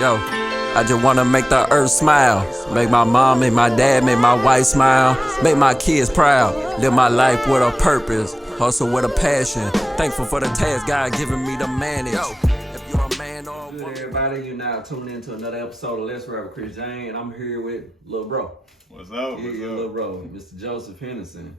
Yo, I just wanna make the earth smile. Make my mom, make my dad, make my wife smile. Make my kids proud. Live my life with a purpose. Hustle with a passion. Thankful for the task God giving me to manage. Yo, if you're a man or a woman. Good, everybody, you're now tuning into another episode of Let's Rap with Kris, and I'm here with Lil Bro. What's up? Yeah, Lil Bro, Mr. Joseph Henderson.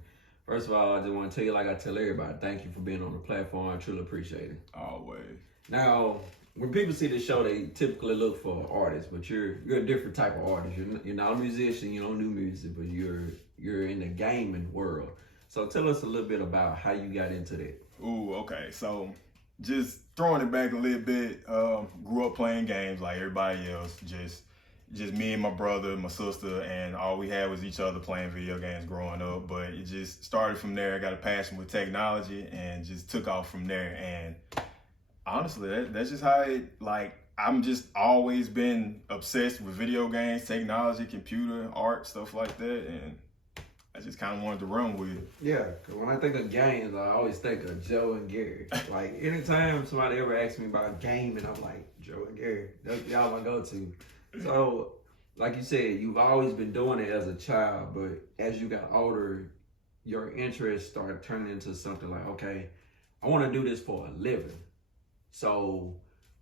First of all, I just want to tell you, like I tell everybody, thank you for being on the platform. I truly appreciate it. Always. Now, when people see this show, they typically look for artists, but you're a different type of artist. You're not a musician, you don't do music, but you're in the gaming world. So tell us a little bit about how you got into that. Ooh, okay. So just throwing it back a little bit, grew up playing games like everybody else. Just me and my brother, my sister, and all we had was each other playing video games growing up. But it just started from there. I got a passion with technology and just took off from there. And honestly, that's just how I'm just always been obsessed with video games, technology, computer, art, stuff like that. And I just kind of wanted to run with it. Yeah, because when I think of games, I always think of Joe and Gary. Like, anytime somebody ever asks me about gaming, I'm like, Joe and Gary. That's y'all my go-to. So, like you said, you've always been doing it as a child, but as you got older, your interest started turning into something like, okay, I want to do this for a living. So,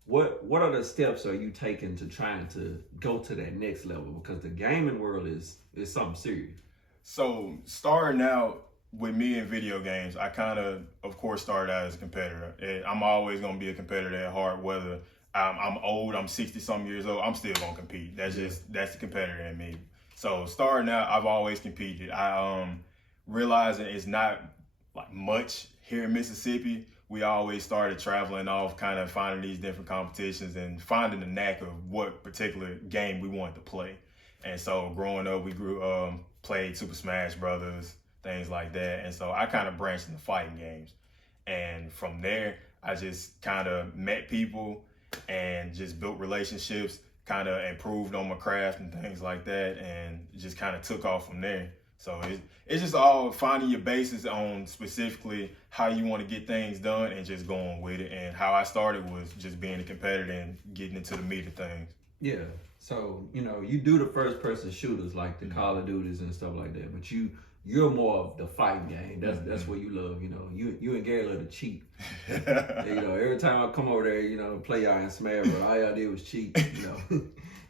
what are the steps are you taking to trying to go to that next level? Because the gaming world is something serious. So starting out with me in video games, I kind of course, started out as a competitor. I'm always going to be a competitor at heart, whether I'm old, I'm 60-something years old, I'm still going to compete. That's the competitor in me. So starting out, I've always competed. I realizing it's not like much here in Mississippi. We always started traveling off, kind of finding these different competitions and finding the knack of what particular game we wanted to play. And so growing up, we played Super Smash Brothers, things like that. And so I kind of branched into fighting games. And from there, I just kind of met people and just built relationships, kind of improved on my craft and things like that, and just kind of took off from there. So it's just all finding your basis on specifically how you want to get things done and just going with it. And how I started was just being a competitor and getting into the meat of things. Yeah. So, you do the first person shooters like the Call of Duties and stuff like that, but you're more of the fighting game. That's what you love, You and Gary love to cheat. Every time I come over there, play y'all in Smash Bros, all y'all did was cheat,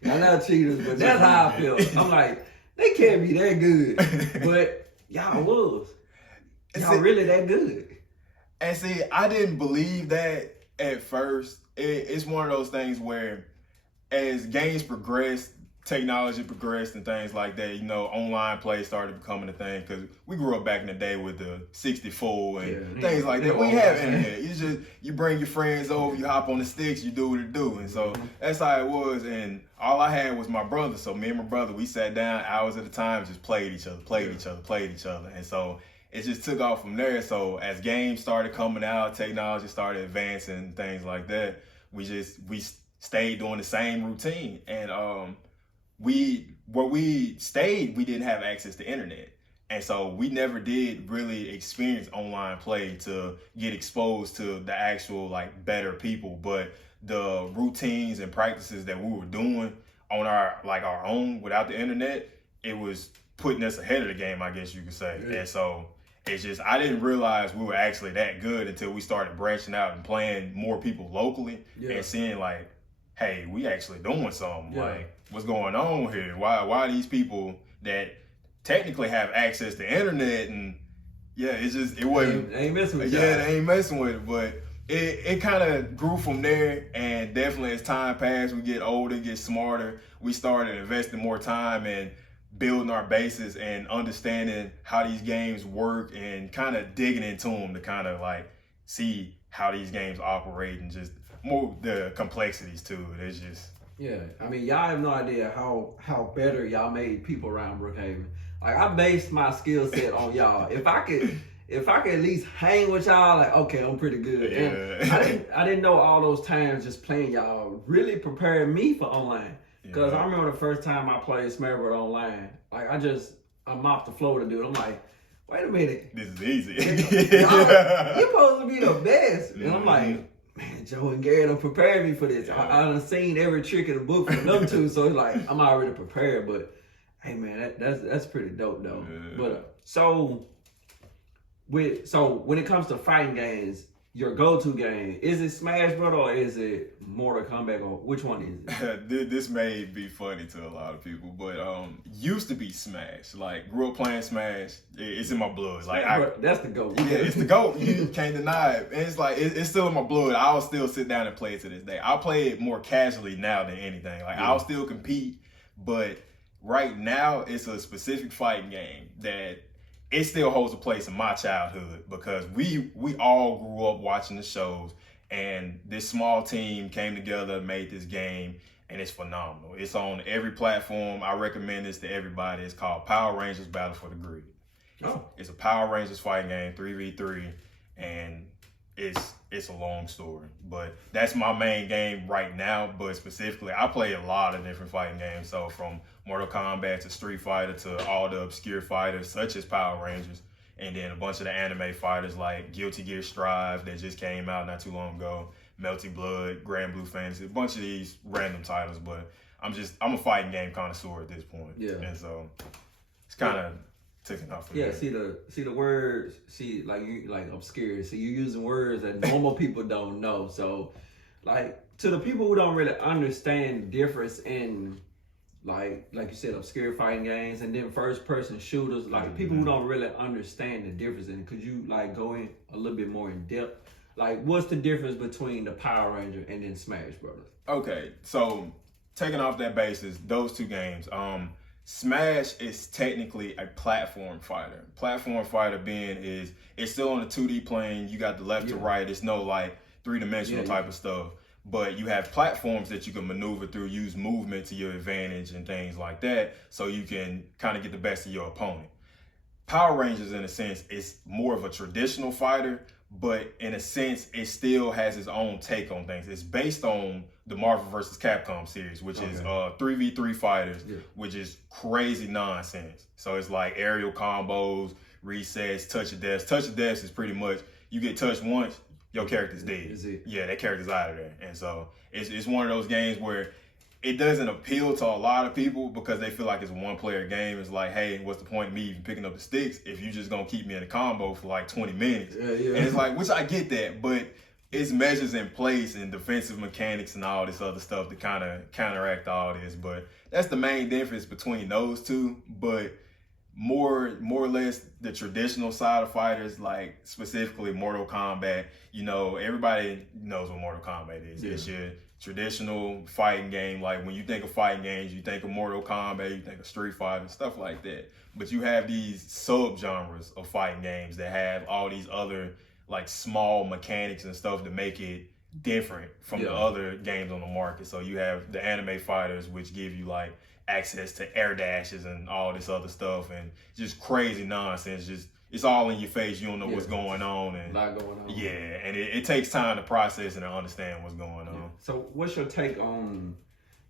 Y'all not cheaters, but that's how I feel. I'm like, they can't be that good, but y'all was. Y'all really that good. And see, I didn't believe that at first. It's one of those things where as games progressed, technology progressed and things like that, online play started becoming a thing because we grew up back in the day with the 64 and things like that. We have internet. You bring your friends over, you hop on the sticks, you do what it do. And so that's how it was. And all I had was my brother. So me and my brother, we sat down hours at a time, just played each other. And so it just took off from there. So as games started coming out, technology started advancing, things like that, we stayed doing the same routine. And where we stayed, we didn't have access to internet. And so we never did really experience online play to get exposed to the actual better people. But the routines and practices that we were doing on our own without the internet, it was putting us ahead of the game, I guess you could say. Yeah. And so it's just, I didn't realize we were actually that good until we started branching out and playing more people locally and seeing hey, we actually doing something. Yeah. What's going on here? Why these people that technically have access to internet and it wasn't. They ain't messing with they ain't messing with it. But it kind of grew from there, and definitely as time passed, we get older, get smarter. We started investing more time in building our bases and understanding how these games work and kind of digging into them to kind of see how these games operate and just more the complexities to it. It's just y'all have no idea how better y'all made people around Brookhaven. I based my skill set on y'all. If I could at least hang with y'all, okay, I'm pretty good. Yeah. And I didn't know all those times just playing y'all really prepared me for online. Because I remember the first time I played Smash Bros online, I'm off the floor to do it. I'm like, wait a minute. This is easy. You're supposed to be the best. And I'm like, man, Joe and Gary done prepared me for this. Yeah. I done seen every trick in the book from them two, so it's like I'm already prepared. But hey, man, that's pretty dope though. Yeah. But so when it comes to fighting games, your go-to game, is it Smash Bros. Or is it Mortal Kombat? Or which one is it? This may be funny to a lot of people, but used to be Smash. Like, grew up playing Smash. It's in my blood. Like, that's the GOAT. Yeah, it's the GOAT. You can't deny it. And it's like, it's still in my blood. I'll still sit down and play it to this day. I'll play it more casually now than anything. Like, I'll still compete, but right now it's a specific fighting game that it still holds a place in my childhood because we all grew up watching the shows, and this small team came together, made this game, and it's phenomenal. It's on every platform. I recommend this to everybody. It's called Power Rangers Battle for the Grid. It's a Power Rangers fighting game, 3v3, and it's a long story. But that's my main game right now. But specifically, I play a lot of different fighting games. So from Mortal Kombat to Street Fighter to all the obscure fighters such as Power Rangers, and then a bunch of the anime fighters like Guilty Gear Strive that just came out not too long ago, Melty Blood, Grand Blue Fantasy, a bunch of these random titles. But I'm a fighting game connoisseur at this point. Yeah. And so it's kind of taking off. Yeah, see the words, like you like obscure. See, you're using words that normal people don't know. So, like to the people who don't really understand the difference in like you said, obscure fighting games and then first person shooters, like people who don't really understand the difference. And could you like go in a little bit more in depth? Like, what's the difference between the Power Ranger and then Smash Brothers? Okay, so taking off that basis, those two games, Smash is technically a platform fighter. Platform fighter being it's still on a 2D plane. You got the left to right. It's no like three-dimensional type of stuff. But you have platforms that you can maneuver through, use movement to your advantage and things like that, so you can kind of get the best of your opponent. Power Rangers, in a sense, is more of a traditional fighter, but in a sense, it still has its own take on things. It's based on the Marvel vs. Capcom series, which is 3v3 fighters, which is crazy nonsense. So it's like aerial combos, resets, touch of deaths. Touch of deaths is pretty much, you get touched once, your character's dead. Yeah, that character's out of there. And so it's one of those games where it doesn't appeal to a lot of people because they feel like it's a one-player game. It's like, hey, what's the point of me even picking up the sticks if you just gonna keep me in a combo for like 20 minutes? And it's like, which I get that, but it's measures in place and defensive mechanics and all this other stuff to kind of counteract all this. But that's the main difference between those two. But more or less the traditional side of fighters, like specifically Mortal Kombat, you know, everybody knows what Mortal Kombat is. It's your traditional fighting game. Like when you think of fighting games, you think of Mortal Kombat, you think of Street Fighter, stuff like that. But you have these sub-genres of fighting games that have all these other like small mechanics and stuff to make it different from the other games on the market. So you have the anime fighters, which give you like access to air dashes and all this other stuff and just crazy nonsense. Just it's all in your face. You don't know what's going on. And a lot going on. Yeah, and it takes time to process and to understand what's going on. So what's your take on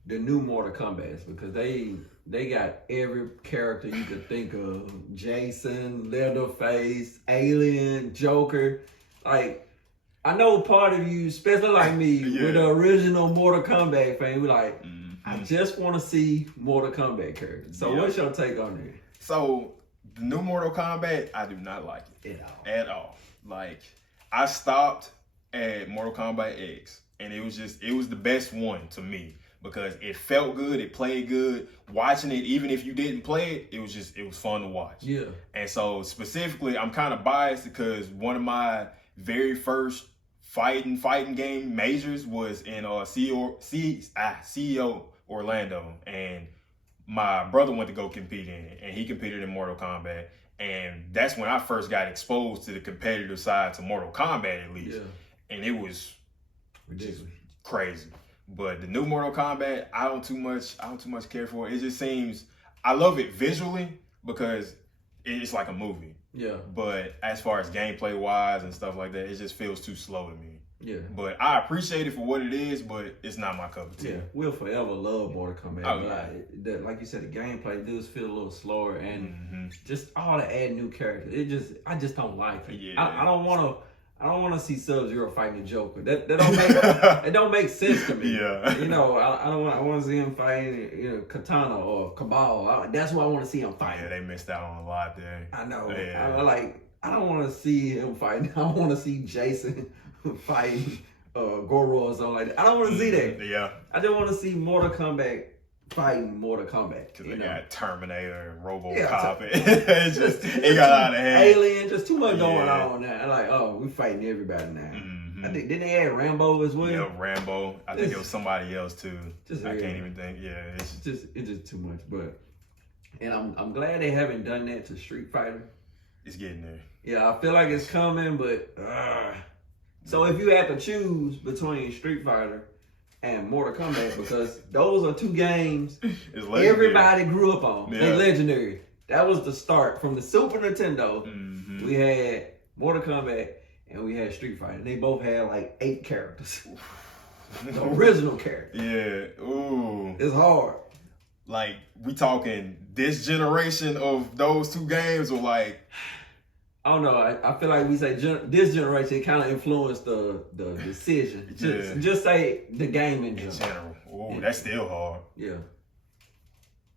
the new Mortal Kombat? Because they got every character you could think of. Jason, Leatherface, Alien, Joker. Like, I know part of you, especially like me, with the original Mortal Kombat fan, we like, I just want to see Mortal Kombat characters. So what's your take on it? So the new Mortal Kombat, I do not like it at all. Like, I stopped at Mortal Kombat X, and it was the best one to me because it felt good, it played good. Watching it, even if you didn't play it, it was fun to watch. Yeah. And so specifically, I'm kind of biased because one of my very first fighting game majors was in CEO Orlando, and my brother went to go compete in it, and he competed in Mortal Kombat, and that's when I first got exposed to the competitive side to Mortal Kombat at least, and it was ridiculous, crazy. But the new Mortal Kombat, I don't too much care for it. It just seems, I love it visually because it's like a movie. Yeah. But as far as gameplay wise and stuff like that, it just feels too slow to me. Yeah. But I appreciate it for what it is, but it's not my cup of tea. Yeah, we'll forever love Mortal Kombat. Oh, like you said, the gameplay does feel a little slower, and just all the add new characters. I just don't like it. Yeah. I I don't want to see Sub-Zero fighting the Joker. It don't make sense to me. Yeah. You know, I don't want. I want to see him fighting Katana or Cabal. That's what I want to see him fighting. Yeah, they missed out on a lot there. I know. Yeah. I don't want to see him fighting. I want to see Jason fighting Goro or something like that. I don't want to see that. Yeah. I just want to see Mortal Kombat fighting Mortal Kombat. Because they got Terminator and RoboCop. Yeah, it got out of hand. Alien, just too much going on now. Like, oh, we fighting everybody now. Mm-hmm. I think, didn't they add Rambo as well? Yeah, Rambo. I think it was somebody else too. I can't even think. Yeah, it's just too much. But and I'm glad they haven't done that to Street Fighter. It's getting there. Yeah, I feel like it's coming, but so if you had to choose between Street Fighter and Mortal Kombat, because those are two games everybody grew up on. Yeah. They're legendary. That was the start. From the Super Nintendo, we had Mortal Kombat and we had Street Fighter. They both had like 8 characters. The original characters. Yeah. Ooh. It's hard. Like, we talking this generation of those two games, or like... I don't know. I feel like we say this generation kind of influenced the decision. Just say the game in general. Oh, that's still hard. Yeah.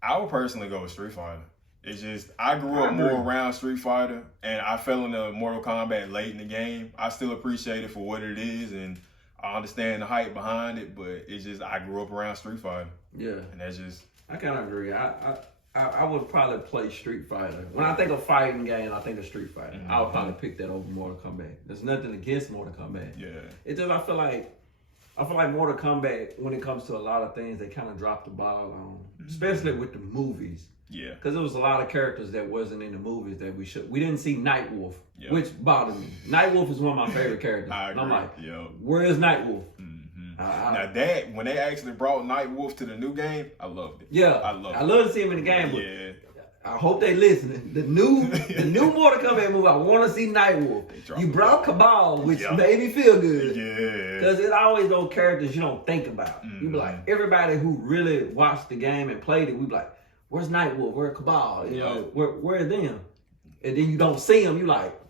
I would personally go with Street Fighter. It's just, I grew up more around Street Fighter, and I fell into Mortal Kombat late in the game. I still appreciate it for what it is, and I understand the hype behind it, but it's just, I grew up around Street Fighter. Yeah. And that's just... I kind of agree. I would probably play Street Fighter. When I think of fighting game, I think of Street Fighter. I would probably pick that over Mortal Kombat. There's nothing against Mortal Kombat. Yeah. It's just I feel like Mortal Kombat, when it comes to a lot of things, they kind of dropped the ball on, especially with the movies. Yeah. Because there was a lot of characters that wasn't in the movies that we didn't see Nightwolf, which bothered me. Nightwolf is one of my favorite characters. I agree. And I'm like, where is Nightwolf? Now that, when they actually brought Nightwolf to the new game, I loved it. Yeah, I loved it. I love to see him in the game, but I hope they listening. The new Mortal Kombat movie, I want to see Nightwolf. You brought Cabal, which made me feel good. Yeah. Because it's always those characters you don't think about. You be like, everybody who really watched the game and played it, we be like, where's Nightwolf? Where's Cabal? You know, where are them? And then you don't see them, you like,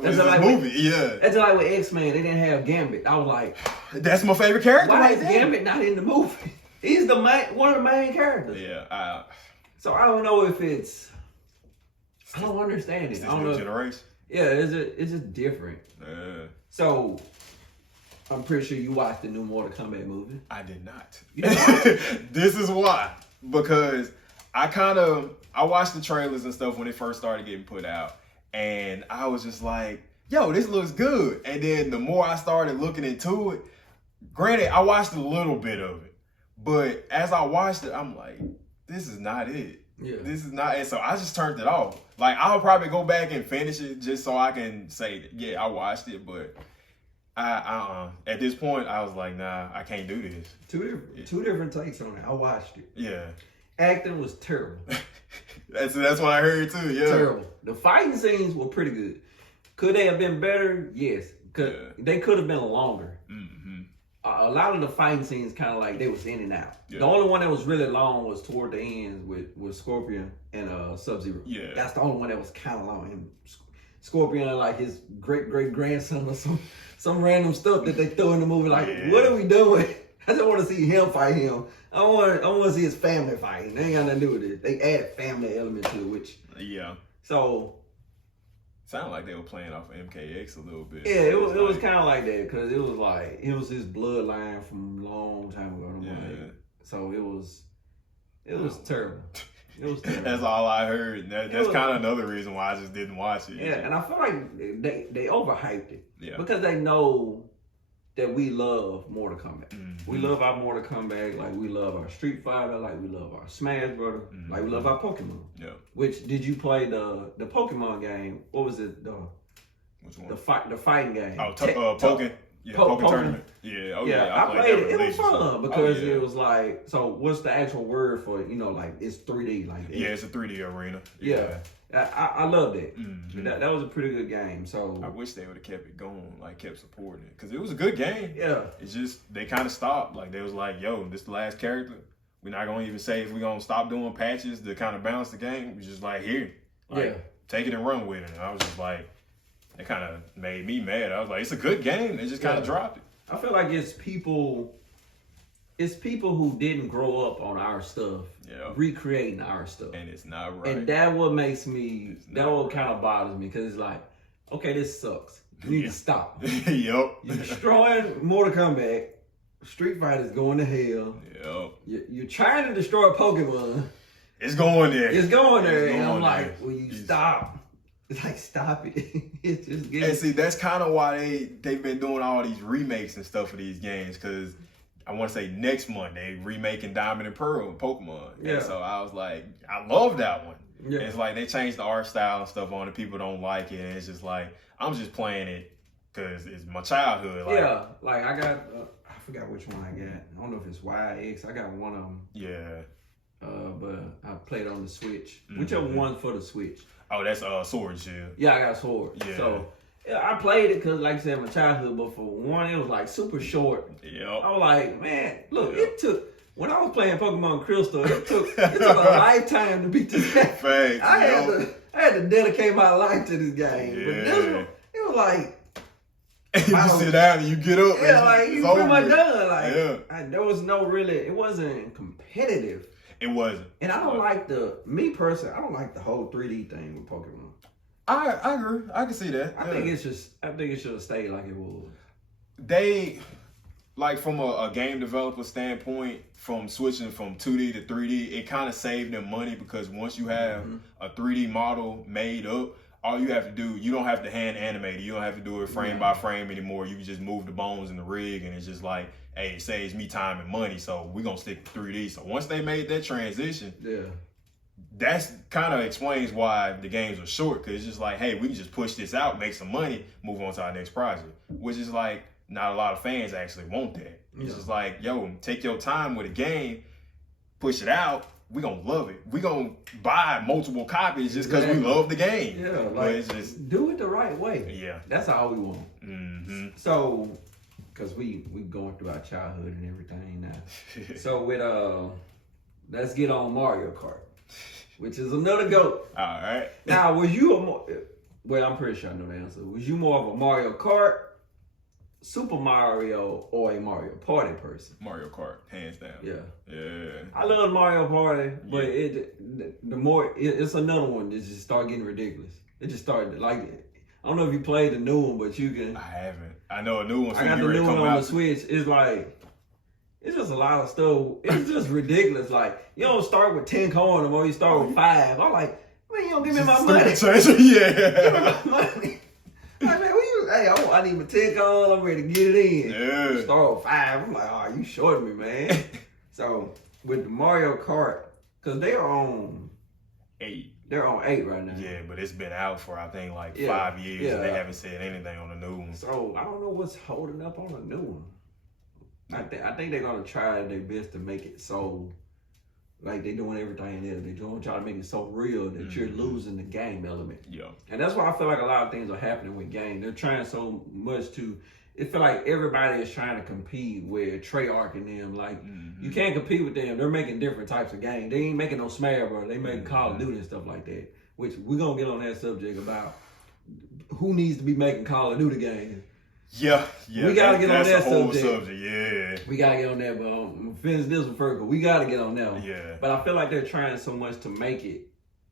that's like movie, That's like with X-Men, they didn't have Gambit. I was like, that's my favorite character. Why is Gambit not in the movie? He's one of the main characters. Yeah. So I don't know if it's. I don't understand it. I don't know. Generation. Yeah, it's just different. So I'm pretty sure you watched the new Mortal Kombat movie. I did not. This is why, because I watched the trailers and stuff when it first started getting put out. And I was just like, yo, this looks good. And then the more I started looking into it, granted, I watched a little bit of it. But as I watched it, I'm like, this is not it. Yeah. This is not it. So I just turned it off. Like, I'll probably go back and finish it just so I can say, yeah, I watched it. But at this point, I was like, nah, I can't do this. Two different takes on it. I watched it. Yeah. Acting was terrible. That's what I heard too. Yeah, terrible. The fighting scenes were pretty good. Could they have been better? Yes. They could have been longer. A lot of the fighting scenes kind of like they was in and out. The only one that was really long was toward the end with Scorpion and Sub-Zero. Yeah, that's the only one that was kind of long. And Scorpion, like his great grandson or some random stuff that they throw in the movie. Like, what are we doing? I just want to see him fight him. I want to see his family fighting. They ain't got nothing to do with it. They add family element to it, which so sounded like they were playing off of MKX a little bit. Yeah, it was kind of like that because it was like it was his bloodline from a long time ago. Like, so it was terrible. It was terrible. That's all I heard. That's kind of another reason why I just didn't watch it. Yeah, and I feel like they overhyped it because they know that we love Mortal Kombat. We love our Mortal Kombat like we love our Street Fighter, like we love our Smash Brother, like we love our Pokemon. Yeah. Which did you play the Pokemon game? What was it? Which one? The fighting game. Oh, Pokken. Yeah, Pokken Tournament. Yeah, I played it. It was fun because it was like, so what's the actual word for it? You know, like it's 3D. Like it's a 3D arena. Yeah. I loved it. That was a pretty good game. So I wish they would have kept it going, like kept supporting it, because it was a good game. Yeah, it's just they kind of stopped. Like they was like, "Yo, this the last character. We're not gonna even say if we're gonna stop doing patches to kind of balance the game. We're just like, here, take it and run with it." And I was just like, it kind of made me mad. I was like, it's a good game. They just kind of dropped it. I feel like it's people who didn't grow up on our stuff, recreating our stuff. And it's not right. And that what makes me, that what kind of bothers me, because it's like, okay, this sucks. You need to stop. Yep. You're destroying Mortal Kombat. Street Fighter's going to hell. Yep. You're trying to destroy Pokemon. It's going there. It's going there. And I'm like, will you stop? It's like, stop it. It's just getting... And see, that's kind of why they've been doing all these remakes and stuff for these games, because I want to say next month they remaking Diamond and Pearl and Pokemon. Yeah. And so I was like, I love that one. Yeah. It's like they changed the art style and stuff on it. People don't like it. And it's just like, I'm just playing it because it's my childhood. Like, yeah, like I got, I forgot which one I got. I don't know if it's YX. I got one of them. Yeah. But I played on the Switch. Whichever one for the Switch. Oh, that's Sword Shield. Yeah, I got Sword. Yeah. So yeah, I played it because, like I said, my childhood. But for one, it was like super short. Yeah. I was like, man, look, it took. When I was playing Pokemon Crystal, it took a lifetime to beat this game. Thanks, I had to dedicate my life to this game. Yeah. But this one, it was like, you sit down and you get up. Yeah, like you pretty much done. Like yeah. There was no really. It wasn't competitive. It wasn't. And I don't like me personally. I don't like the whole 3D thing with Pokemon. I agree. I can see that. I think it should have stayed like it was. They, like from a game developer standpoint, from switching from 2D to 3D, it kind of saved them money because once you have a 3D model made up, all you have to do, you don't have to hand animate it. You don't have to do it frame by frame anymore. You can just move the bones in the rig, and it's just like, hey, it saves me time and money, so we're going to stick to 3D. So once they made that transition, that's kind of explains why the games are short, because it's just like, hey, we can just push this out, make some money, move on to our next project, which is like, not a lot of fans actually want that. It's just like, yo, take your time with a game, push it out, we gonna love it. We gonna buy multiple copies just because we love the game. Yeah, like, it's just, do it the right way. Yeah. That's all we want. So, because we going through our childhood and everything now. So with let's get on Mario Kart, which is another GOAT. All right. Now, was you well, I'm pretty sure I know the answer. Was you more of a Mario Kart, Super Mario, or a Mario Party person? Mario Kart, hands down. Yeah. I love Mario Party, but it's another one that just start getting ridiculous. It just started like, I don't know if you played the new one, but you can. I haven't. I know a new one. I got the new one on the Switch. It's like, it's just a lot of stuff. It's just ridiculous. Like, you don't start with 10 coins or you start with 5. I'm like, man, you don't give me my money. Give me my money. Like, man, I need my 10 coins. I'm ready to get it in. Yeah. Start with 5. I'm like, oh, you shorting me, man. So with the Mario Kart, because they're on 8. They're on 8 right now. Yeah, but it's been out for, I think, like 5 years. And they haven't said anything on the new one. So I don't know what's holding up on the new one. I think they're gonna try their best to make it so, like they're doing everything there. They're trying to make it so real that you're losing the game element. Yeah. And that's why I feel like a lot of things are happening with games. They're trying so much to. It feel like everybody is trying to compete with Treyarch and them. Like you can't compete with them. They're making different types of games. They ain't making no Smash Bros. They making Call of Duty and stuff like that. Which we're gonna get on that subject about who needs to be making Call of Duty games. Yeah. We gotta get on that subject. Yeah. We gotta get on that, but I'm gonna finish this one first, but we gotta get on that one. Yeah. But I feel like they're trying so much to make it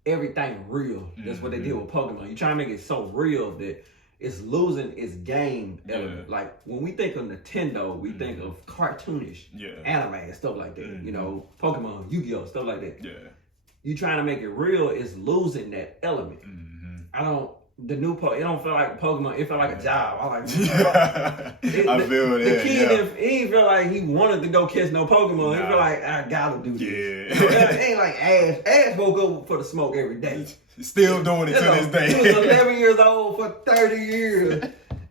everything real. That's what they did with Pokemon. You try to make it so real that it's losing its game element. Like when we think of Nintendo, we think of cartoonish, anime and stuff like that. You know, Pokemon, Yu-Gi-Oh, stuff like that. Yeah. You trying to make it real, it's losing that element. It don't feel like Pokemon. It felt like a job. I like. I feel that. The kid, he ain't feel like he wanted to go catch no Pokemon. He feel like I gotta do this. You know, it ain't like Ash. Ash woke up for the smoke every day. Still doing it to this day. He was 11 years old for 30 years,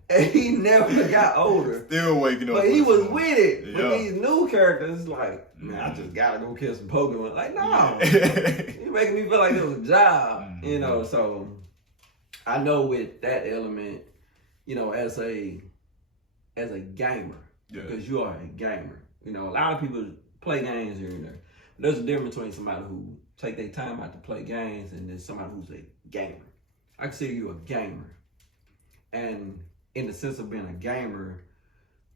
and he never got older. Still waking up. But he was with it. With these new characters, like, man, I just gotta go kill some Pokemon. Like, no, you making me feel like it was a job. You know, so. I know with that element, you know, as a gamer, because you are a gamer. You know, a lot of people play games here and there. There's a difference between somebody who take their time out to play games and then somebody who's a gamer. I consider you a gamer. and in the sense of being a gamer,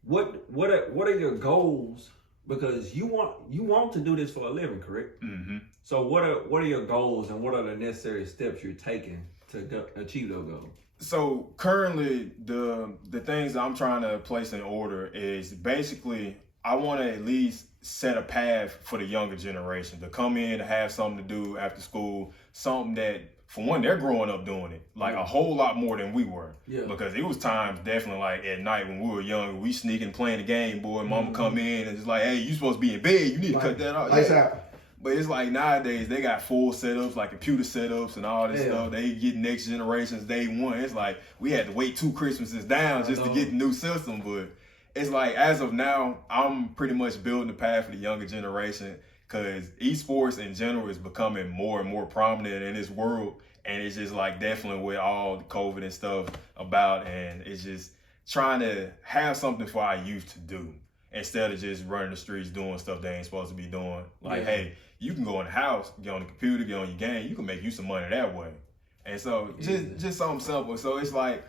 what are your goals? Because you want to do this for a living, correct? Mm-hmm. So what are your goals, and what are the necessary steps you're taking to achieve those goals? So currently, the things I'm trying to place in order is basically I want to at least set a path for the younger generation to come in, to have something to do after school, something that, for one, they're growing up doing it, like a whole lot more than we were. Yeah. Because it was times definitely like at night when we were young, we sneaking playing the game, boy, mama come in and it's like, hey, you supposed to be in bed, you need to cut that off. Lights out. But it's like nowadays they got full setups, like computer setups and all this stuff. They get next generations day one. It's like we had to wait 2 Christmases down just to get the new system. But it's like as of now, I'm pretty much building the path for the younger generation, because esports in general is becoming more and more prominent in this world. And it's just like definitely with all the COVID and stuff about, and it's just trying to have something for our youth to do instead of just running the streets doing stuff they ain't supposed to be doing. Like, hey, you can go in the house, get on the computer, get on your game, you can make you some money that way. And so just something simple. So it's like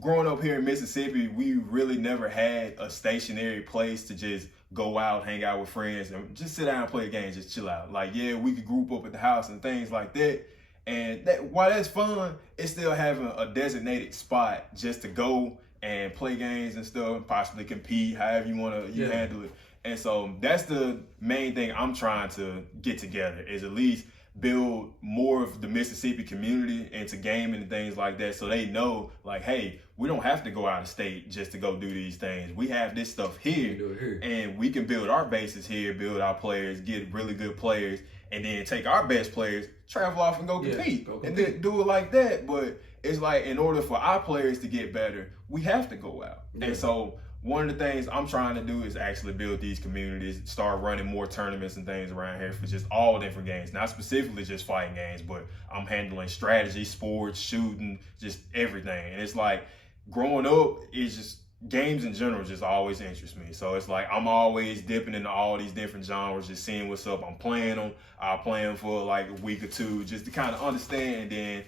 growing up here in Mississippi, we really never had a stationary place to just go out, hang out with friends, and just sit down and play a game, just chill out. Like, yeah, we could group up at the house and things like that. And that, while that's fun, it's still having a designated spot just to go and play games and stuff, possibly compete, however you want to handle it. And so that's the main thing I'm trying to get together, is at least build more of the Mississippi community into gaming and things like that, so they know, like, hey, we don't have to go out of state just to go do these things. We have this stuff here, and we can build our bases here, build our players, get really good players, and then take our best players, travel off and go compete. And then do it like that. But it's like, in order for our players to get better, we have to go out. And so one of the things I'm trying to do is actually build these communities, start running more tournaments and things around here for just all different games, not specifically just fighting games, but I'm handling strategy, sports, shooting, just everything. And it's like, growing up, it's just games in general just always interest me. So it's like I'm always dipping into all these different genres, just seeing what's up. I'm playing them. I'll play them for like a week or two just to kind of understand, and then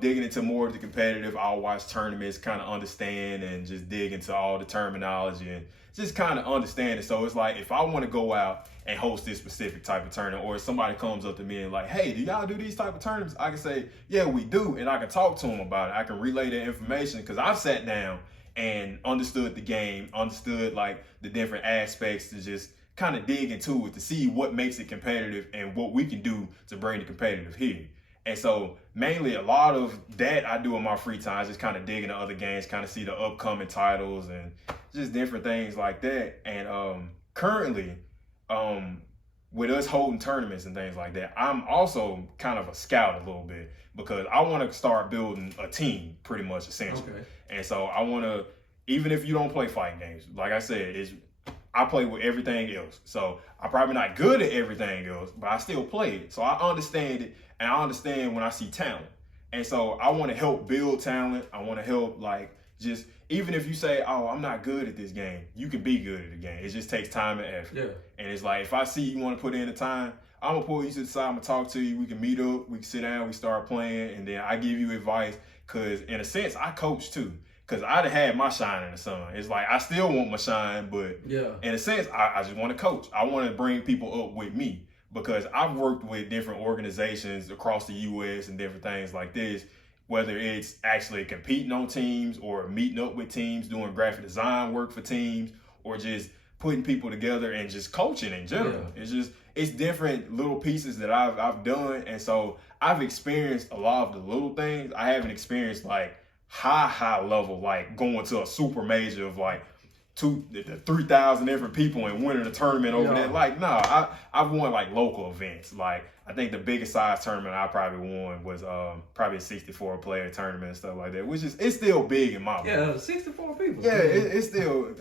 digging into more of the competitive. I'll watch tournaments, kind of understand, and just dig into all the terminology and just kind of understand it. So it's like, if I want to go out and host this specific type of tournament, or if somebody comes up to me and like, hey, do y'all do these type of tournaments? I can say, yeah, we do. And I can talk to them about it. I can relay that information, because I've sat down and understood the game, understood like the different aspects, to just kind of dig into it, to see what makes it competitive and what we can do to bring the competitive here. And so mainly a lot of that I do in my free time, just kind of dig into other games, kind of see the upcoming titles and just different things like that. And currently, with us holding tournaments and things like that, I'm also kind of a scout a little bit, because I want to start building a team, pretty much, essentially. And so I want to, even if you don't play fighting games, like I said, I play with everything else. So I'm probably not good at everything else, but I still play it. So I understand it, and I understand when I see talent. And so I want to help build talent. I want to help, like, just, even if you say, oh, I'm not good at this game, you can be good at the game. It just takes time and effort. And it's like, if I see you want to put in the time, I'm going to pull you to the side, I'm going to talk to you, we can meet up, we can sit down, we start playing, and then I give you advice, because in a sense, I coach too. Because I'd have had my shine in the sun. It's like, I still want my shine, but in a sense, I just want to coach. I want to bring people up with me, because I've worked with different organizations across the U.S. and different things like this, whether it's actually competing on teams or meeting up with teams, doing graphic design work for teams, or just putting people together and just coaching in general. It's different little pieces that I've done. And so I've experienced a lot of the little things. I haven't experienced like high level, like going to a super major of like 3,000 different people and winning a tournament over there. Like, nah, I've won like local events. Like, I think the biggest size tournament I probably won was probably a 64 player tournament and stuff like that, which is, it's still big in my book. 64 people. Yeah, it's still.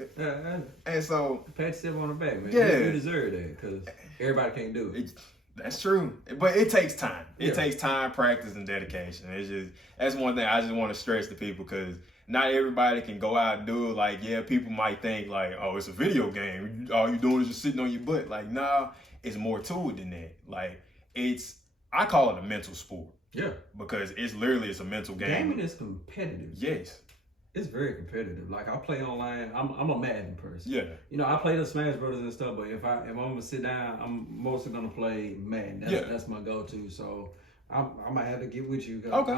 And so, pat yourself on the back, man. Yeah, you deserve that, because everybody can't do it. That's true, but it takes time. It takes time, practice, and dedication. It's just, that's one thing I just want to stress to people, because not everybody can go out and do it. Like, yeah, people might think like, oh, it's a video game, all you doing is just sitting on your butt. Like, nah, it's more to it than that. Like, I call it a mental sport. Because it's a mental game. Gaming is competitive. Yes. It's very competitive. Like I play online. I'm a Madden person. Yeah. You know, I play the Smash Brothers and stuff, but if I'm gonna sit down, I'm mostly gonna play Madden. That's my go-to. So I might have to get with you. Okay.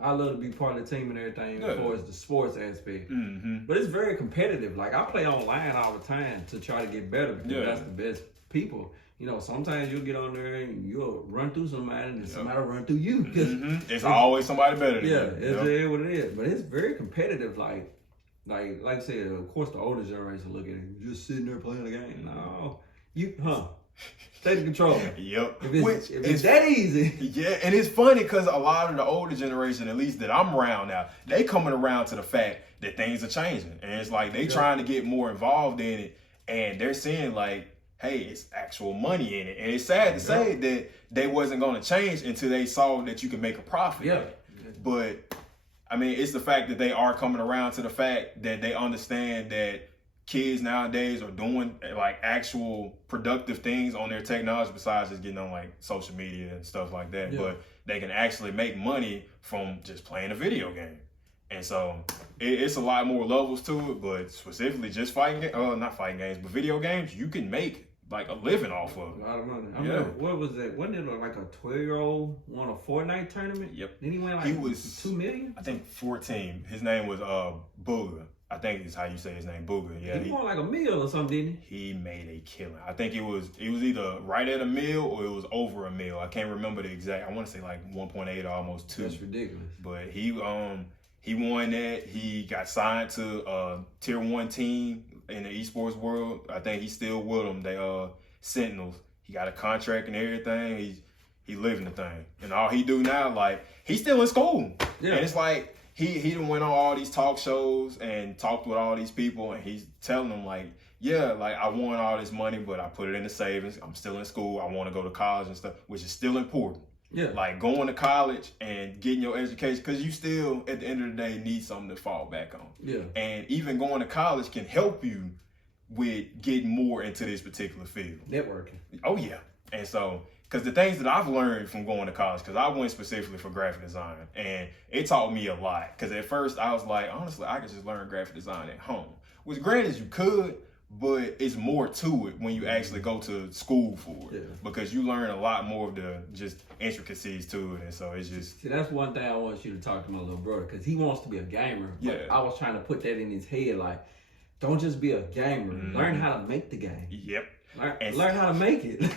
I love to be part of the team and everything as far as the sports aspect. Mm-hmm. But it's very competitive. Like I play online all the time to try to get better because that's the best people. You know, sometimes you'll get on there and you'll run through somebody and somebody will run through you. Mm-hmm. It's always somebody better than you. It's what it is. But it's very competitive. Like I said, of course the older generation look at it, you're just sitting there playing the game. No. Take the control. Yep. If it's that easy. Yeah, and it's funny because a lot of the older generation, at least that I'm around now, they coming around to the fact that things are changing. And it's like they trying to get more involved in it. And they're seeing like, hey, it's actual money in it. And it's sad to say that they wasn't going to change until they saw that you can make a profit. Yeah. But, I mean, it's the fact that they are coming around to the fact that they understand that kids nowadays are doing like actual productive things on their technology besides just getting on like social media and stuff like that. But they can actually make money from just playing a video game. And so it's a lot more levels to it, but specifically just not fighting games, but video games, you can make like a living off of. A lot of money. I remember, what was that? Wasn't it like a 12-year-old won a Fortnite tournament? Yep. Then he won like $2 million? I think 14. His name was Booger. I think is how you say his name, Booger. Yeah. He won like a meal or something, didn't he? He made a killing. I think it was either right at a meal or it was over a meal. I can't remember the exact. I want to say like 1.8 or almost 2. That's ridiculous. But he won that. He got signed to a tier 1 team in the esports world. I think he's still with them. They Sentinels. He got a contract and everything. He's living the thing. And all he do now, like, he's still in school. Yeah. And it's like he done went on all these talk shows and talked with all these people, and he's telling them like, yeah, like I won all this money, but I put it in the savings. I'm still in school. I want to go to college and stuff, which is still important. Yeah. Like going to college and getting your education, because you still, at the end of the day, need something to fall back on. Yeah. And even going to college can help you with getting more into this particular field. Networking. Oh, yeah. And so, because the things that I've learned from going to college, because I went specifically for graphic design, and it taught me a lot. Because at first I was like, honestly, I could just learn graphic design at home. Which granted you could, but it's more to it when you actually go to school for it, because you learn a lot more of the just intricacies to it, and so it's just. See, that's one thing I want you to talk to my little brother, because he wants to be a gamer. Yeah. I was trying to put that in his head, like, don't just be a gamer. Learn how to make the game. Yep. Learn how to make it.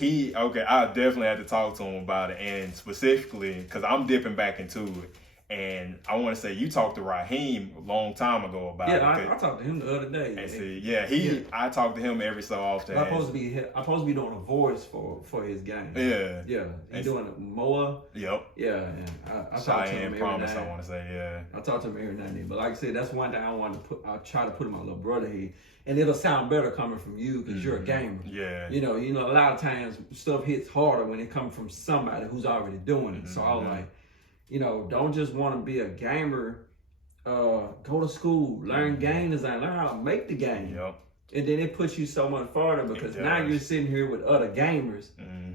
I definitely had to talk to him about it, and specifically because I'm dipping back into it. And I want to say you talked to Raheem a long time ago about it. Yeah, I talked to him the other day. And see, I talk to him every so often. I'm supposed to be doing a voice for his game. Yeah. Yeah. He's doing a Moa. Yep. Yeah. I talk to him every Promise, night. I want to say, yeah. I talk to him every now and then. But like I said, that's one thing I try to put in my little brother head. And it'll sound better coming from you because you're a gamer. Yeah. You know, a lot of times stuff hits harder when it comes from somebody who's already doing it. So I was like, don't just want to be a gamer. Go to school, learn game design, learn how to make the game. Yep. And then it puts you so much farther because now you're sitting here with other gamers,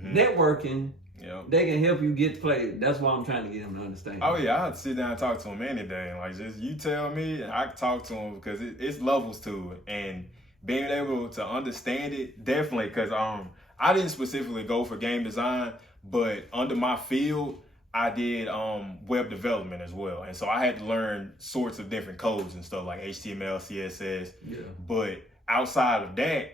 networking. Yep. They can help you get played. That's why I'm trying to get him to understand. Oh yeah, I'd sit down and talk to him any day. Like, just you tell me, and I can talk to him because it's levels to it, and being able to understand it definitely. Because I didn't specifically go for game design, but under my field, I did web development as well, and so I had to learn sorts of different codes and stuff like HTML, CSS. Yeah. But outside of that,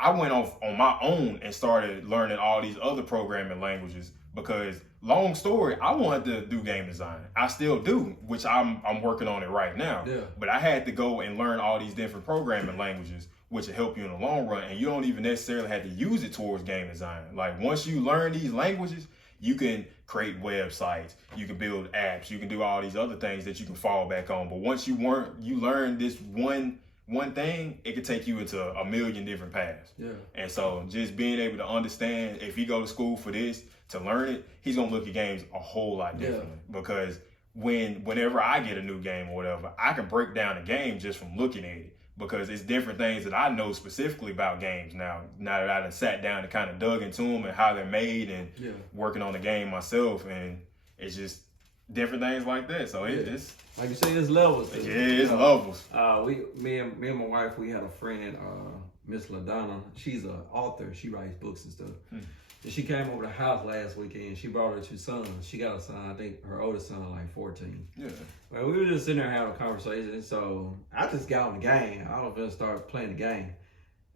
I went off on my own and started learning all these other programming languages because, long story, I wanted to do game design. I still do, which I'm working on it right now. Yeah. But I had to go and learn all these different programming languages, which will help you in the long run. And you don't even necessarily have to use it towards game design. Like, once you learn these languages, you can create websites, you can build apps, you can do all these other things that you can fall back on. But once you learn this one thing, it could take you into a million different paths. Yeah. And so just being able to understand, if he go to school for this, to learn it, he's gonna look at games a whole lot differently. Because whenever I get a new game or whatever, I can break down a game just from looking at it. Because it's different things that I know specifically about games now that I done sat down and kind of dug into them and how they're made and working on the game myself. And it's just, different things like that. So it's like you say, it's levels. Yeah, it's levels. Me and my wife, we had a friend, Miss LaDonna. She's an author. She writes books and stuff. And she came over the house last weekend. She brought her 2 sons. She got a son. I think her oldest son like 14. Yeah. Well, we were just sitting there having a conversation. So I just got on the game. I was gonna start playing the game.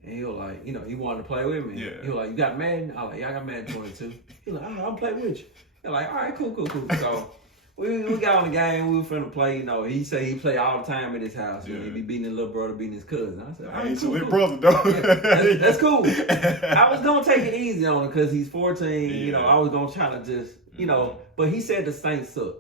And he was like, you know, he wanted to play with me. Yeah. He was like, you got Madden? I was like, yeah, I got Madden 22. He was like, I'll play with you. He was like, all right, cool. So we got on the game. We were finna play. You know, he said he play all the time at his house. Yeah. He be beating his little brother, beating his cousin. I said, all right, cool. Brother, though. Yeah, that's cool. I was gonna take it easy on him because he's 14. Yeah. You know, I was gonna try to just, you know, but he said the Saints suck.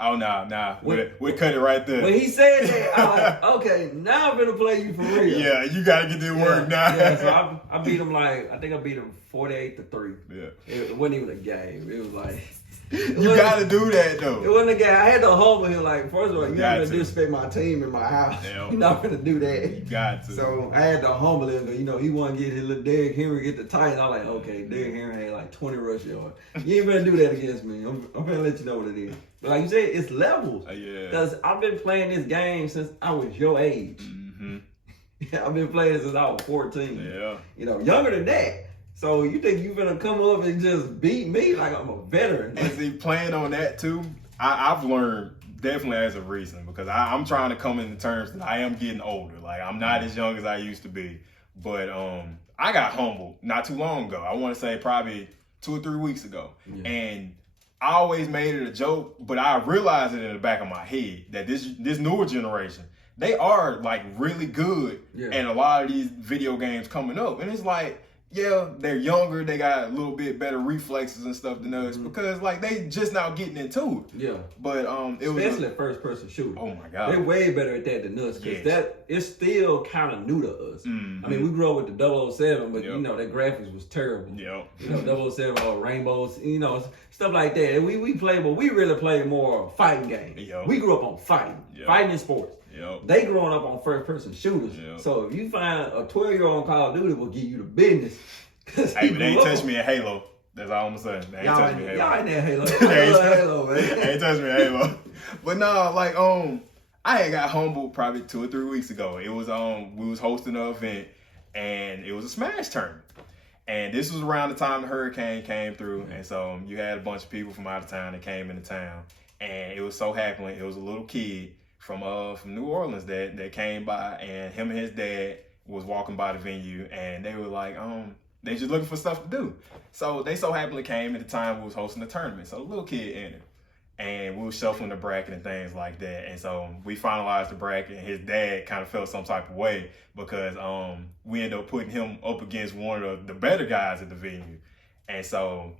Oh, nah. We cut it right there. When he said that, I was like, okay, now I'm gonna play you for real. Yeah, you gotta get this work now. Yeah, so I beat him I think I beat him 48-3. Yeah. It wasn't even a game. It was like. You gotta do that though. It wasn't a game. I had to humble him. Like, first of all, you're not gonna disrespect my team in my house. Yeah. You're not gonna do that. You got to. So I had to humble him. You know, he wanted to get his little Derrick Henry get the Titans. I'm like, okay, Derrick Henry had like 20 rush yards. You ain't gonna do that against me. I'm gonna let you know what it is. But like you said, it's levels. Yeah. Because I've been playing this game since I was your age. Yeah, I've been playing since I was 14. Yeah. You know, younger than that. So you think you gonna come up and just beat me like I'm a veteran? And see, playing on that too, I've learned definitely as a reason because I'm trying to come into terms that I am getting older. Like I'm not as young as I used to be. But I got humbled not too long ago. I want to say probably 2 or 3 weeks ago. Yeah. And I always made it a joke, but I realized it in the back of my head that this newer generation, they are like really good at a lot of these video games coming up. And it's like, yeah, they're younger, they got a little bit better reflexes and stuff than us because like they just now getting into it. Yeah. But it was especially first person shooter. Oh my God. They're way better at that than us because that it's still kind of new to us. I mean, we grew up with the 007, but you know, that graphics was terrible. You know, 007 or rainbows, you know, stuff like that. And we play, but we really play more fighting games. We grew up on fighting in sports. They growing up on first person shooters. So if you find a 12-year-old on Call of Duty will give you the business. Hey, but they ain't touch me in Halo. That's all I'm saying. They ain't touch me in Halo. Y'all ain't that Halo. I love Halo, man. They ain't touch me in Halo. But no, like I had got humbled probably 2 or 3 weeks ago. It was we was hosting an event and it was a Smash tournament. And this was around the time the hurricane came through. And so you had a bunch of people from out of town that came into town. And it was so happening, it was a little kid from New Orleans that came by, and him and his dad was walking by the venue, and they were like, they just looking for stuff to do. So they so happily came at the time we was hosting the tournament. So the little kid entered, and we were shuffling the bracket and things like that. And so we finalized the bracket, and his dad kind of felt some type of way because we ended up putting him up against one of the better guys at the venue. And so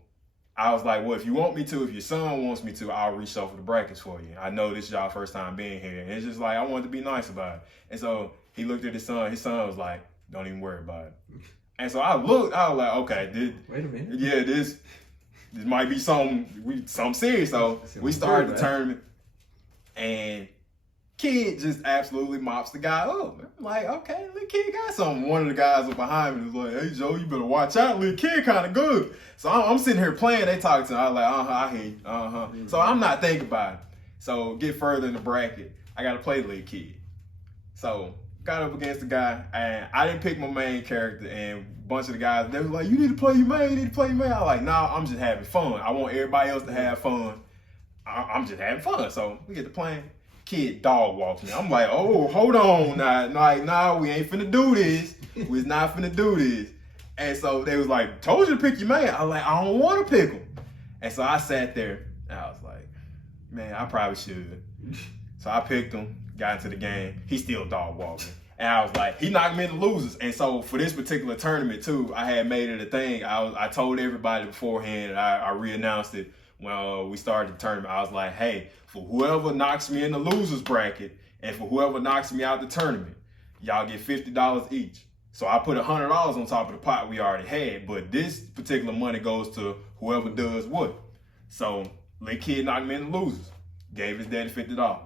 I was like, well, if you want me to, if your son wants me to, I'll reshuffle the brackets for you. I know this is y'all first time being here. And it's just like, I wanted to be nice about it. And so he looked at his son. His son was like, don't even worry about it. And so I looked, I was like, okay, wait a minute. Yeah, this might be something serious. So we started the tournament, and kid just absolutely mops the guy up. I'm like, okay, little kid got something. One of the guys was behind me was like, hey, Joe, you better watch out. Little kid kind of good. So I'm sitting here playing. They talking to me. I was like, I hear you. So I'm not thinking about it. So get further in the bracket. I got to play the little kid. So got up against the guy, and I didn't pick my main character, and a bunch of the guys, they were like, you need to play your main, I was like, nah, I'm just having fun. I want everybody else to have fun. I'm just having fun. So we get to playing. Kid dog walks me. I'm like, oh, hold on nah, we ain't finna do this. We's not finna do this. And so they was like, told you to pick your man. I was like, I don't want to pick him. And so I sat there, and I was like, man, I probably should. So I picked him, got into the game. He still dog walking. And I was like, he knocked me into losers. And so for this particular tournament too, I had made it a thing. I told everybody beforehand, and I re-announced it when we started the tournament. I was like, hey, for whoever knocks me in the losers bracket and for whoever knocks me out the tournament, y'all get $50 each. So I put $100 on top of the pot we already had, but this particular money goes to whoever does what. So little kid knocked me in the losers, gave his daddy $50.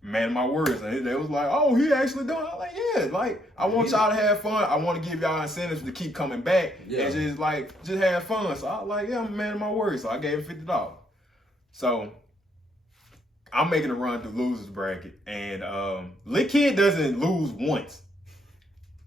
Man of my words, and they was like, oh, he actually doing it. I'm like, yeah, like, I want y'all to have fun. I want to give y'all incentives to keep coming back and just have fun. So I was like, yeah, I'm a man of my words. So I gave him $50. So I'm making a run through losers bracket, and Lit Kid doesn't lose once.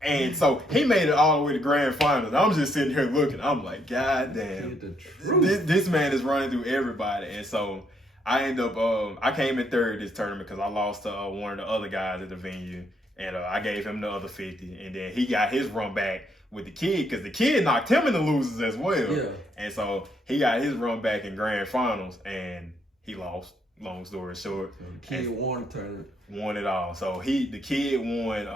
And so he made it all the way to grand finals. I'm just sitting here looking. I'm like, God damn, this man is running through everybody. And so I end up, I came in third this tournament because I lost to one of the other guys at the venue, and I gave him the other 50. And then he got his run back with the kid because the kid knocked him in the losers as well. Yeah. And so he got his run back in grand finals, and he lost. Long story short, so the kid won the tournament. Won it all. So the kid won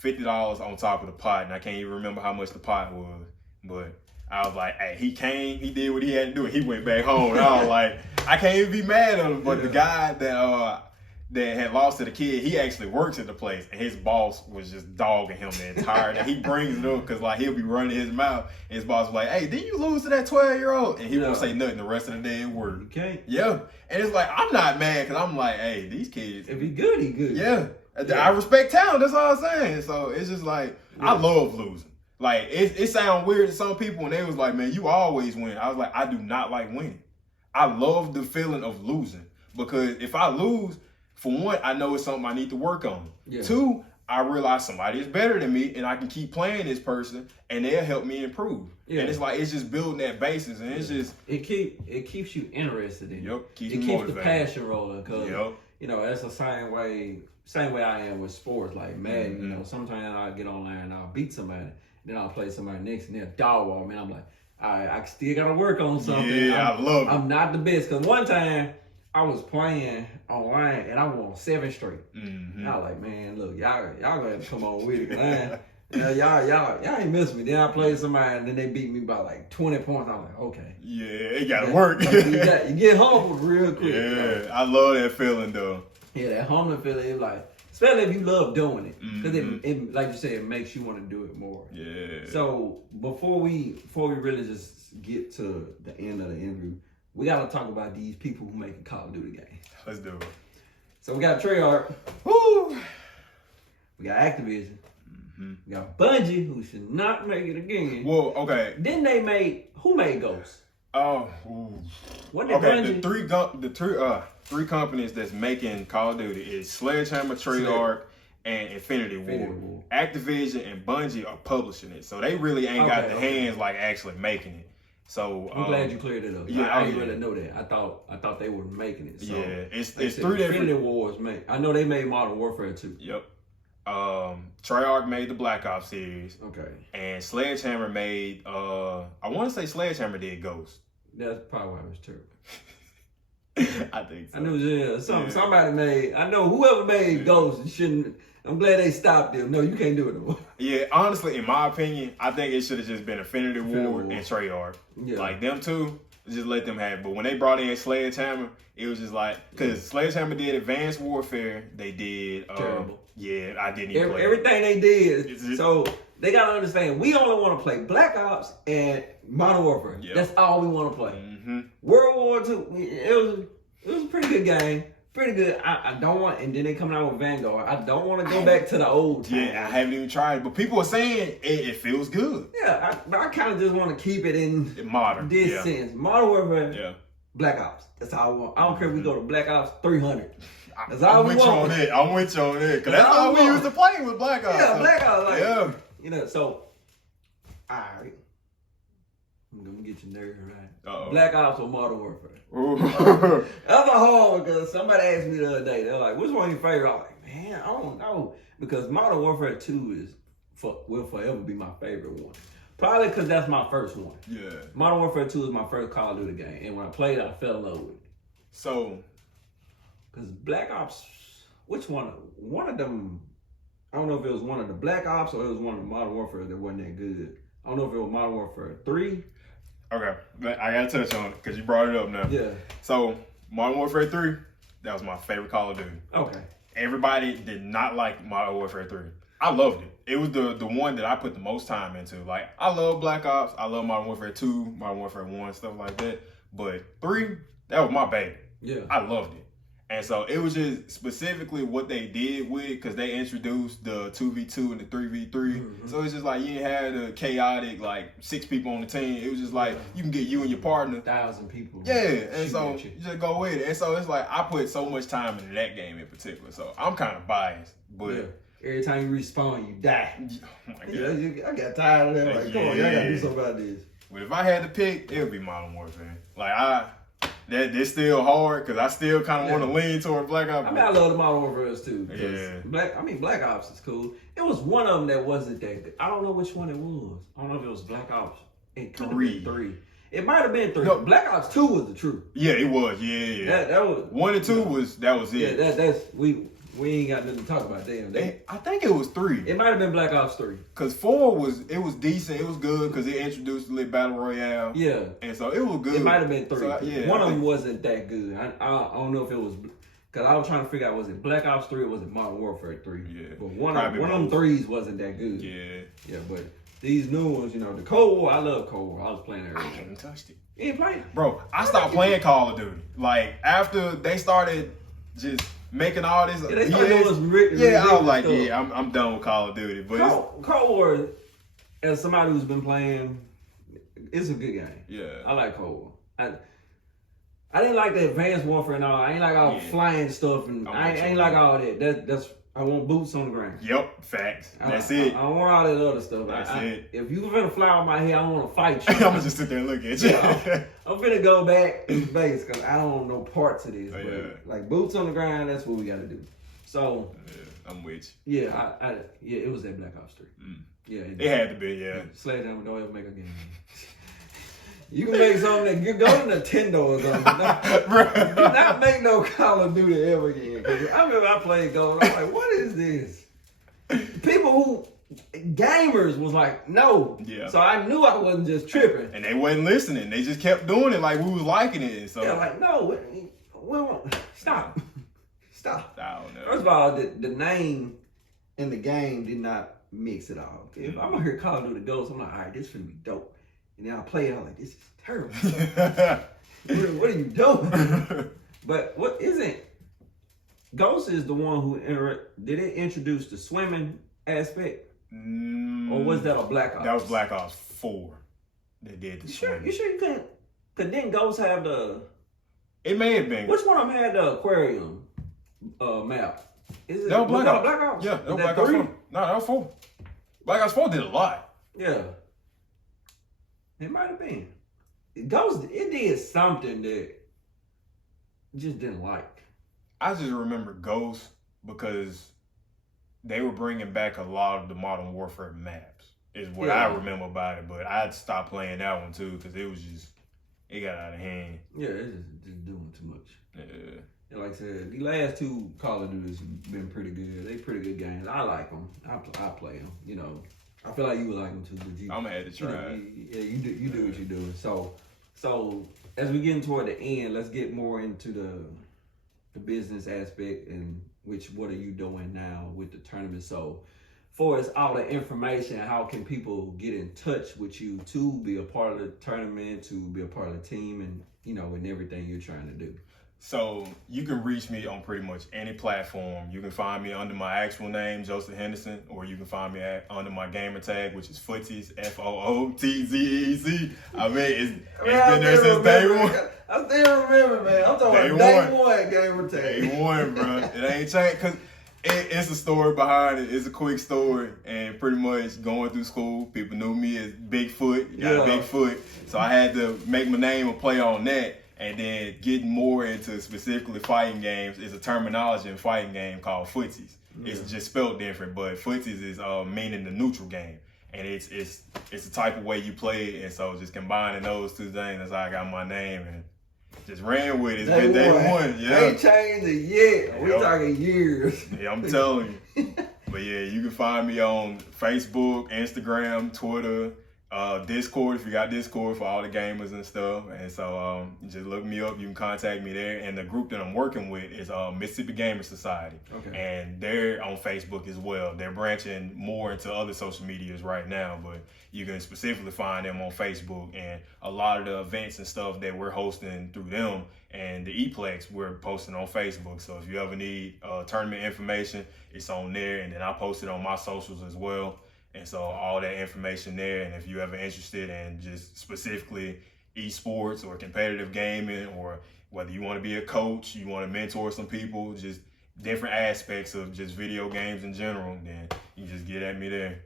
$50 on top of the pot, and I can't even remember how much the pot was. But I was like, hey, he came, he did what he had to do, and he went back home. And I was like, I can't even be mad at him. But the guy that had lost to the kid, he actually works at the place, and his boss was just dogging him the entire day. He brings it up because like he'll be running his mouth, and his boss was like, hey, didn't you lose to that 12-year-old? And he won't say nothing the rest of the day at work. Okay. Yeah. And it's like, I'm not mad because I'm like, hey, these kids. If he good, he good. Yeah. I respect talent. That's all I'm saying. So it's just like, I love losing. Like, it sounds weird to some people, and they was like, man, you always win. I was like, I do not like winning. I love the feeling of losing because if I lose, for one, I know it's something I need to work on. Yeah. Two, I realize somebody is better than me, and I can keep playing this person, and they'll help me improve. Yeah. And it's like it's just building that basis, and it's just it keeps you interested in it. Yep, keeps the passion rolling because you know that's the same way I am with sports. Like Madden, you know, sometimes I get online and I'll beat somebody, then I'll play somebody next, and they'll dog wall me. I'm like, I still gotta work on something. Yeah, I love it. I'm not the best because one time I was playing online and I won 7 straight. And I was like, man, look, y'all gonna have to come on with it. Man. Y'all ain't miss me. Then I played somebody and then they beat me by like 20 points. I'm like, okay. Yeah, it gotta work. You get humbled real quick. Yeah, you know? I love that feeling though. Yeah, that humbling feeling is like, especially if you love doing it. Because it, like you said, it makes you want to do it more. Yeah. So before we really just get to the end of the interview, we got to talk about these people who make a Call of Duty game. Let's do it. So we got Treyarch. Woo! We got Activision. We got Bungie, who should not make it again. Well, okay. Then who made Ghost? Oh, what did Bungie? The three companies that's making Call of Duty is Sledgehammer, Treyarch, and Infinity Ward. Activision and Bungie are publishing it, so they really ain't got the hands like actually making it. So I'm glad you cleared it up. Yeah, I didn't really know that. I thought they were making it. So it's three different. Infinity Wars made. I know they made Modern Warfare 2. Yep. Treyarch made the Black Ops series. Okay. And Sledgehammer made I want to say Sledgehammer did Ghost. That's probably why it was terrible. I think so. I knew somebody made. I know whoever made Ghost shouldn't. I'm glad they stopped them. No, you can't do it no more. Yeah, honestly, in my opinion, I think it should have just been Infinity Ward and Treyarch. Yeah. Like them two, just let them have it. But when they brought in Sledgehammer, it was just like, because Sledgehammer did Advanced Warfare, they did. Terrible. Yeah, I didn't even play everything they did. So they got to understand, we only want to play Black Ops and Modern Warfare. Yep. That's all we want to play. World War II, it was a pretty good game. Pretty good. I don't want, and then they coming out with Vanguard. I don't want to go back to the old time. Yeah, I haven't even tried it, but people are saying it feels good. Yeah, but I kind of just want to keep it in modern. This sense. Modern Warfare, Black Ops. That's all I want. I don't care if we go to Black Ops 300. That's all we want. I'm with you on that. Because that's all we used to play with Black Ops. Yeah, Black Ops. You know, so, all right. I'm going to get your nerve right. Uh-oh. Black Ops or Modern Warfare? That's a hard because somebody asked me the other day. They're like, which one your favorite? I'm like, man, I don't know. Because Modern Warfare 2 will forever be my favorite one. Probably because that's my first one. Yeah. Modern Warfare 2 is my first Call of Duty game. And when I played it, I fell in love with it. So. Because Black Ops, which one? One of them, I don't know if it was one of the Black Ops or it was one of the Modern Warfare that wasn't that good. I don't know if it was Modern Warfare 3. Okay, I gotta touch on it because you brought it up now. Yeah. So, Modern Warfare 3, that was my favorite Call of Duty. Okay. Everybody did not like Modern Warfare 3. I loved it. It was the one that I put the most time into. Like, I love Black Ops. I love Modern Warfare 2, Modern Warfare 1, stuff like that. But 3, that was my baby. Yeah. I loved it. And so it was just specifically what they did with it, because they introduced the 2v2 and the 3v3. Mm-hmm. So it's just like you didn't have the chaotic, like 6 people on the team. It was just like you can get you and your partner. 1,000 people. Yeah, and so you just go with it. And so it's like I put so much time into that game in particular. So I'm kind of biased. But yeah. Every time you respawn, you die. Oh my God. Yeah, I got tired of that. Like, come on, y'all gotta do something about this. But if I had to pick, it would be Modern Warfare. Like that's still hard because I still kind of want to lean toward Black Ops. I mean, I love the Modern Warfare too. Yeah. Black Ops is cool. It was one of them that wasn't that good. I don't know which one it was. I don't know if it was Black Ops. It could have been 3. It might have been 3. No. Black Ops 2 was the truth. Yeah, it was. Yeah. That was 1 and 2 was it. Yeah, that's we ain't got nothing to talk about them. I think it was 3. It might have been Black Ops 3. Cause 4 was decent. It was good because it introduced the little battle royale. Yeah, and so it was good. It might have been 3. So, one of them wasn't that good. I don't know if it was because I was trying to figure out was it Black Ops 3 or was it Modern Warfare 3? Yeah, but one of them 3s wasn't that good. Yeah, but these new ones, the Cold War. I love Cold War. I was playing that. I haven't touched it. You ain't playing, bro. I stopped playing Call of Duty like after they started just making all this. Yeah, I was like, I'm done with Call of Duty. But Cold War, as somebody who's been playing, it's a good game. Yeah, I like Cold War. I didn't like the advanced warfare and all. I ain't like all flying stuff, and I ain't like all that. That's I want boots on the ground. Yep, facts. That's it. I don't want all that other stuff. That's it. If you finna fly on my head, I want to fight you. I'm gonna just sit there and look at you. I'm finna go back to base because I don't want no parts of this. Like boots on the ground, that's what we got to do. So I'm with you. Yeah, it was that Black Ops 3. Yeah, it had to be. Yeah, Sledgehammer don't ever make a game. You can make something that you go to Nintendo or something. Do not make no Call of Duty ever again. I remember I played Gold. I was like, what is this? People who gamers was like, no. Yeah. So I knew I wasn't just tripping. And they wasn't listening. They just kept doing it like we was liking it. So like, no, stop. Stop. I don't know. First of all, the name and the game did not mix at all. If I'm gonna hear Call of Duty Ghosts, I'm like, all right, this is gonna be dope. And then I play it, I'm like, this is terrible. What are you doing? But what isn't? Ghost is the one who did it introduce the swimming aspect? Or was that a Black Ops? That was Black Ops 4. They did the swimming. You sure you couldn't? Because didn't Ghost have the... It may have been. Which one of them had the aquarium map? That was Black Ops? Yeah, that was Black Ops 4. No, that was 4. Black Ops 4 did a lot. Yeah. It might have been. Ghost, it did something that just didn't like. I just remember Ghost because they were bringing back a lot of the Modern Warfare maps is what I remember about it. But I stopped playing that one too because it got out of hand. Yeah, it's just doing too much. Yeah. And like I said, the last 2 Call of Duty's been pretty good. They pretty good games. I like them. I play them, I feel like you would like them too, but I'm gonna have to try. You do what you're doing. So as we get toward the end, let's get more into the business aspect and what are you doing now with the tournament? So, for us all the information, how can people get in touch with you to be a part of the tournament, to be a part of the team, and and everything you're trying to do? So you can reach me on pretty much any platform. You can find me under my actual name, Joseph Henderson, or you can find me under my gamer tag, which is Footsies, FOOTZEEC. I mean, it's been there since day one. I still remember, man. I'm talking about day one gamer tag. Day one, bro. It ain't changed because it's a story behind it. It's a quick story, and pretty much going through school, people knew me as Bigfoot. Got a big foot, so I had to make my name a play on that. And then getting more into specifically fighting games is a terminology in fighting game called footsies. Yeah. It's just spelled different, but footsies is meaning the neutral game. And it's the type of way you play it. And so just combining those 2 things, that's how I got my name and just ran with it. It's been day one. Yeah. Ain't changed it yet. We talking years. Yeah, I'm telling you. But yeah, you can find me on Facebook, Instagram, Twitter, Discord, if you got Discord for all the gamers and stuff. And so just look me up. You can contact me there. And the group that I'm working with is Mississippi Gamer Society. Okay. And they're on Facebook as well. They're branching more into other social medias right now, but you can specifically find them on Facebook. And a lot of the events and stuff that we're hosting through them and the E-Plex, we're posting on Facebook. So if you ever need tournament information, it's on there. And then I post it on my socials as well. And so all that information there, and if you're ever interested in just specifically esports or competitive gaming, or whether you want to be a coach, you want to mentor some people, just different aspects of just video games in general, then you just get at me there.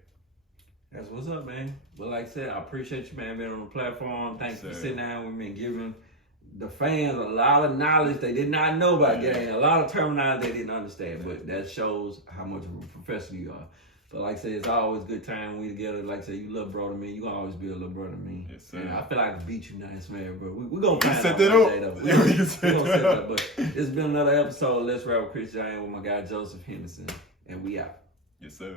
That's what's up, man. Well, like I said, I appreciate you, man, being on the platform. Thanks for sitting down with me and giving the fans a lot of knowledge they did not know about game, a lot of terminology they didn't understand, but that shows how much of a professional you are. But like I said, it's always a good time when we together. Like I said, you little brother to me. You gonna always be a little brother to me. Yes, sir. And I feel like I can beat you now in Smash, bro. We're gonna find set out that one up. day, though. Yeah, we can set We gonna set that that up. But it's been another episode of Let's Rap with Kris Jamez with my guy Joseph Henderson, and we out. Yes, sir.